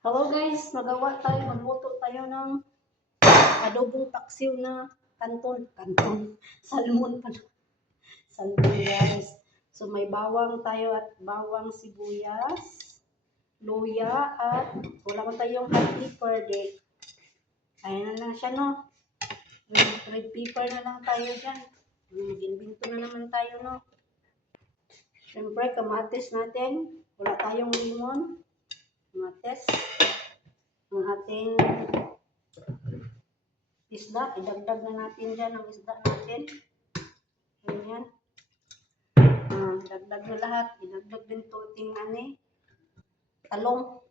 Hello guys, magluto tayo ng adobong paksiw na salmon pala, salmon guys. So may bawang tayo at bawang sibuyas, luya at wala ko tayong hot pepper day. Ayan na lang siya no, red pepper na lang tayo dyan. Ginbinto na naman tayo no. Siyempre kamatis natin, wala tayong limon, kamatis. Ang ating isda, idagdag na natin dyan ang isda natin. Ganyan. Dagdag na lahat. Idagdag din ito ating talong.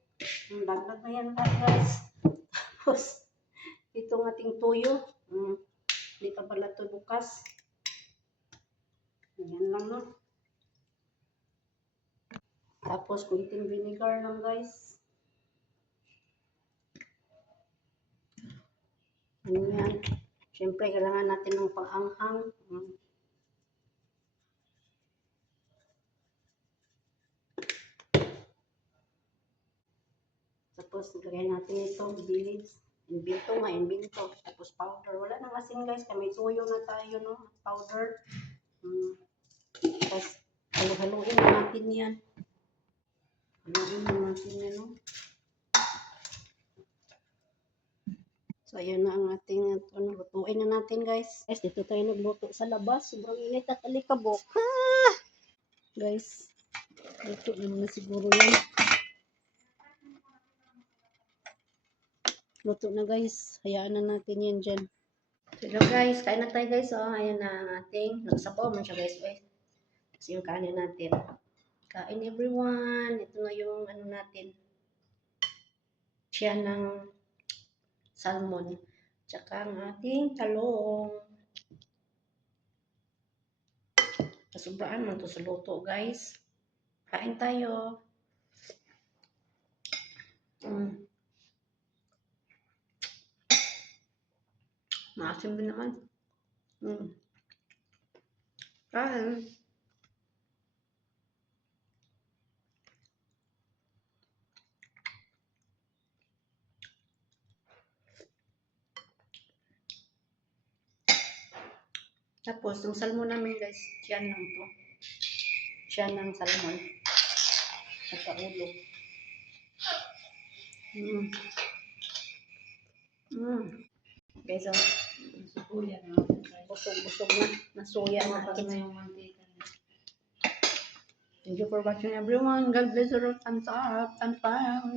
Dagdag na yan lahat guys. Tapos, itong ating tuyo. Hindi pa pala ito bukas. Ganyan lang no. Tapos, kunting vinegar lang guys. Ganyan. Siyempre, kailangan natin ng pang-anghang. Tapos, lagay natin itong village. Invento. Tapos, powder. Wala nang asin guys. May tuyo na tayo, no? Powder. Tapos, haluin na natin yan. Haluin na natin yan, no? So, ayan na ang ating, lutuin na natin guys. Guys, dito tayo nagluto sa labas. Sobrang init at alikabok. Guys, luto naman na siguro yan. Luto na guys. Hayaan na natin yan dyan. So, guys, kain na tayo guys. Oh, ayan na ang ating, nagsabaw man siya guys. Kasi yung kanin natin. Kain everyone. Ito na yung natin. Siya ng salmon. Tsaka ang ating talong. Kasubraan man to sa luto guys. Kain tayo. Maasim din naman. Kain. Tapos, yung salmon namin guys, siyan lang to. Siyan ng salmon. At ulo. Guys, so, busog na. Nasuya na. Thank you for watching everyone. God bless you. Thumbs up. Thumbs up.